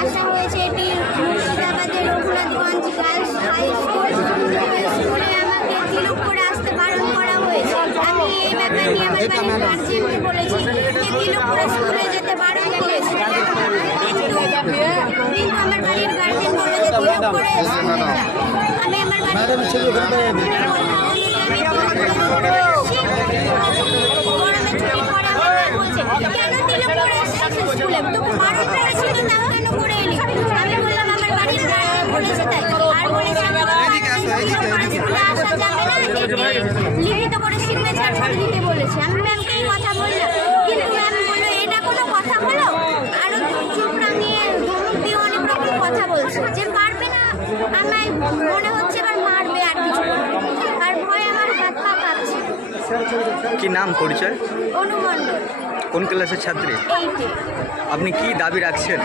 আসা হয়েছে এটি মুর্শিদাবাদের রঘুনাথগঞ্জ গার্লস হাই স্কুল। স্কুলে আমাকে তিলক করে আসতে বারণ করা হয়েছে। আমি এই ব্যাপারে নিয়ে আমার বাড়ির গার্জিয়ানকে বলেছি যে তিলক করে স্কুলে যেতে বারণ করেছে, কিন্তু আমার বাড়ির গার্জিয়ান বলে যে তিলক করে স্কুলে যা। আমি আমার বাড়ির কেন তিলক করে এসেছিস স্কুলে, তোকে বারণ করেছিল তাও কেন করে এলি? আমি বললাম আমার বাড়ির গার্জিয়ান বলেছে তাই। আর বলেছে স্কুলে আসা যাবে না, লিখিত করে সিগনেচার করে দিতে বলেছে। আমি ম্যামকে এই কথা বললাম, কিন্তু ম্যাম বললো এটা কোনো কথা হলো, আরো চুপ রাঙিয়ে ধমক দিয়ে অনেক রকম কথা বলছে যে পারবে না। আমার মনে হচ্ছে এবার মারবে আর কিছু করবে, আর ভয় আমার হাত পা কাঁপছে। কি নাম, পরিচয়? অনুমণ্ডল, কোন ক্লাসের ছাত্রী? 8-এ। আপনি কি দাবি রাখছেন?